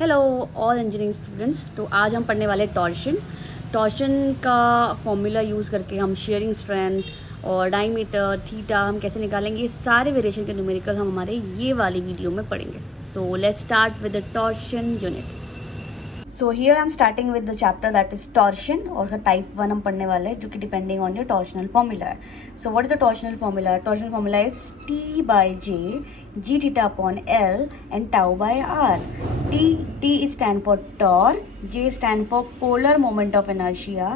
Hello all engineering students. तो आज हम पढ़ने वाले टॉर्शन। टॉर्शन का फॉर्मूला यूज़ करके हम शेयरिंग स्ट्रेंथ और डायमीटर थीटा हम कैसे निकालेंगे, ये सारे वेरिएशन के न्यूमेरिकल हम हमारे ये वाली वीडियो में पढ़ेंगे। So let's start with the torsion unit. So here I am starting with the chapter that is torsion, और उसका टाइप 1 हम पढ़ने वाले हैं जो कि depending on your torsional formula है। So what is the torsional formula? Torsional formula is T by J G theta upon L and tau by R. T stand for torque, J stand for polar moment of inertia,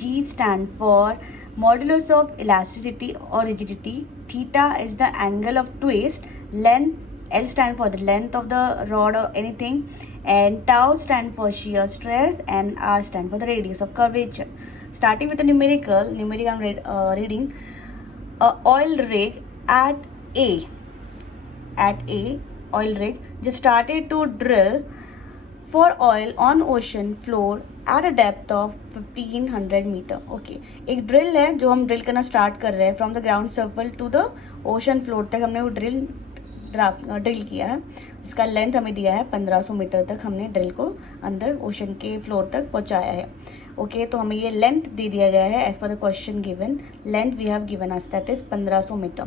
G stand for modulus of elasticity or rigidity, theta is the angle of twist, length, L stand for the length of the rod or anything, and tau stand for shear stress, and R stand for the radius of curvature. Starting with the numerical I'm reading a oil rig at A oil rig just started to drill for oil on ocean floor at a depth of 1500 metre. Okay, एक drill है जो हम drill करना start कर रहे हैं from the ground surface to the ocean floor तक हमने वो ड्रिल किया है, जिसका लेंथ हमें दिया है 1500 मीटर तक हमने ड्रिल को अंदर ओशन के फ्लोर तक पहुंचाया है। ओके, तो हमें ये लेंथ दे दिया गया है as per the question given. Length we have given us that is 1500 metre.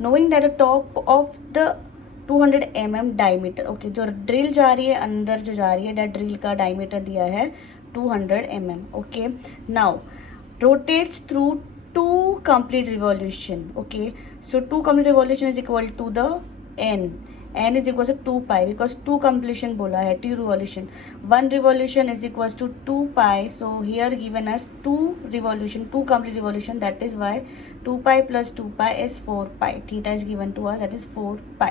Knowing that the top of the 200 mm diameter. Okay, जो ड्रिल जा रही है अंदर जो जा रही है दैट ड्रिल का डायमीटर दिया है 200 mm। Okay, now rotates through 2 complete revolution। Okay, so 2 complete revolution is equal to the n is equal to 2 pi because 2 completion बोला है, 2 revolution, 1 revolution is equals to 2 pi, so here given us 2 revolution, 2 complete revolution, that is why 2 pi plus 2 pi is 4 pi, theta is given to us, that is 4 pi।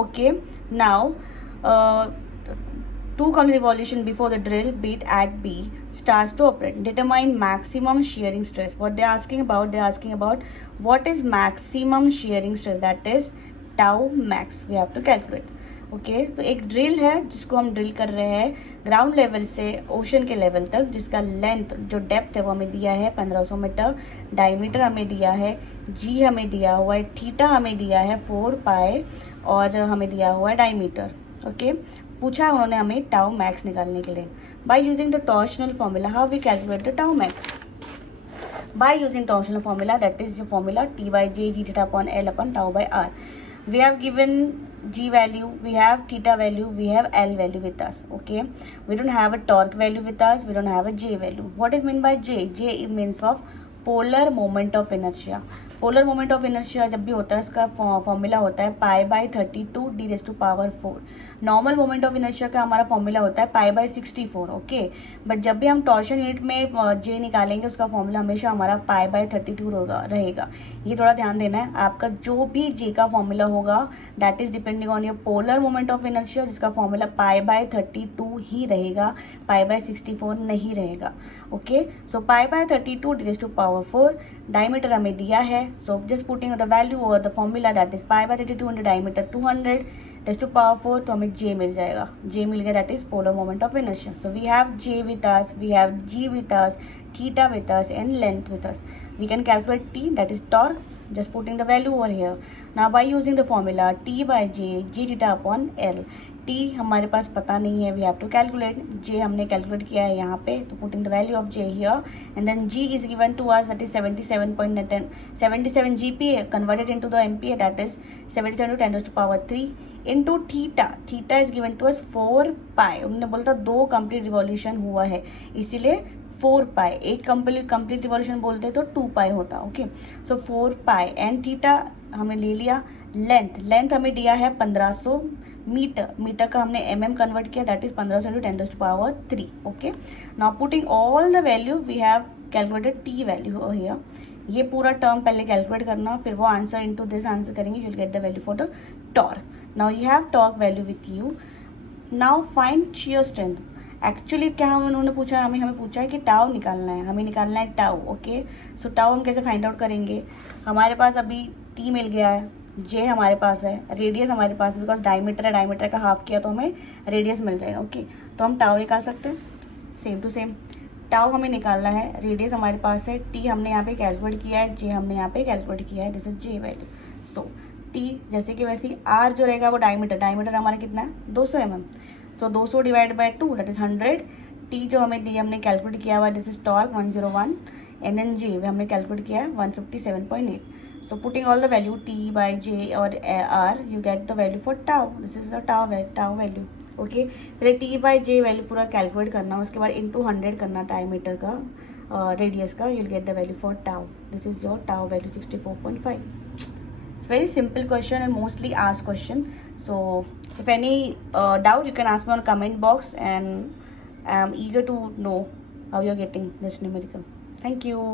Okay, now 2 complete revolution before the drill bit at B starts to operate. Determine maximum shearing stress. What they are asking about? They are asking about what is maximum shearing stress, that is tau max. We have to calculate. Okay, तो एक drill है जिसको हम drill कर रहे हैं ground level से ocean के लेवल तक, जिसका लेंथ जो डेप्थ है वो हमें दिया है 1500 मीटर, डायमीटर हमें दिया है जी, हमें दिया हुआ है थीटा, हमें दिया है 4 पाई, और हमें दिया हुआ है डायमीटर। ओके, पूछा उन्होंने हमें टाउ मैक्स निकालने के लिए। By using the torsional formula how we calculate the tau max? By using torsional formula, that is the formula T by J G theta upon L upon tau by R. We have given G value, we have theta value, we have L value with us. Okay, we don't have a torque value with us, we don't have a J value. What is meant by J? J means of polar moment of inertia। Polar moment of inertia जब भी होता है उसका formula होता है pi by 32 d raise to power 4। Normal moment of inertia का हमारा formula होता है पाई बाई 64। ओके, बट जब भी हम टॉर्शन यूनिट में जे निकालेंगे उसका फॉर्मूला हमेशा हमारा पाई बाई 32 रहेगा। ये थोड़ा ध्यान देना है, आपका जो भी जे का फॉर्मूला होगा that is depending on your polar moment of inertia, जिसका फॉर्मूला पाई बाई 32 ही रहेगा, पाई बाई 64 नहीं रहेगा। Okay, so pi by 32 d raise to power 4, diameter हमें दिया है, so just putting the value over the formula that is pi by 32 into diameter 200 raised to power 4, तो हमें J मिल जाएगा। J मिल गया, that is polar moment of inertia। So we have J with us, we have G with us, theta with us, and length with us। We can calculate T, that is torque, just putting the value over here। Now by using the formula T by J G theta upon L, T हमारे पास पता नहीं है, we have to calculate, J हमने calculate किया है यहाँ पे, तो putting the value of J here, and then G is given to us, that is 77 GPa converted into the MPa, that is 77 to 10 raised to power 3 into theta। Theta is given to us 4 pi। उन्होंने बोला था 2 complete revolution हुआ है, इसीलिए 4 पाई, एक complete revolution बोलते तो 2 पाई होता। Okay, so 4 pi and theta हमने ले लिया। लेंथ हमें दिया है 1500 मीटर, मीटर का हमने mm कन्वर्ट किया, that is 1500 to 10 to power 3। Okay, now putting all the value we have calculated T value here. ये पूरा टर्म पहले कैलकुलेट करना, फिर वो आंसर इनटू दिस आंसर करेंगे, you will get the value for the torque. Now you have torque value with you. Now find shear strength. Actually क्या हम उन्होंने पूछा, हमें पूछा है कि टाउ निकालना है, हमें निकालना है टाउ। ओके, सो टाउ हम कैसे फाइंड आउट करेंगे? हमारे पास अभी टी मिल गया है, जे हमारे पास है, रेडियस हमारे पास, बिकॉज डायमीटर है, डायमीटर का हाफ किया तो हमें रेडियस मिल जाएगा। ओके, तो हम टाउ निकाल सकते हैं, सेम टू सेम टाउ हमें निकालना है, रेडियस हमारे पास है, टी हमने यहाँ पे कैलकुलेट किया है, जे हमने यहाँ पे कैलकुलेट किया है, this is J value. So T जैसे कि वैसे ही आर जो रहेगा वो डायमीटर हमारा कितना है 200 mm। So 200 divide by 2 that is 100. T जो हमें दी हमने कैलकुलेट किया हुआ this is torque 101. N N जी हमने कैलकुलेट किया है 157.8. So putting all the value t by j or r, you get the value for tau. This is the tau value. Okay, पहले t by j वैल्यू पूरा calculate करना, उसके बाद into 100 करना डायमीटर का रेडियस का, you'll get the value for tau. This is your tau value 64.5. It's very simple question and mostly asked question. So if any doubt you can ask me on comment box, and I am eager to know how you're getting this numerical. Thank you.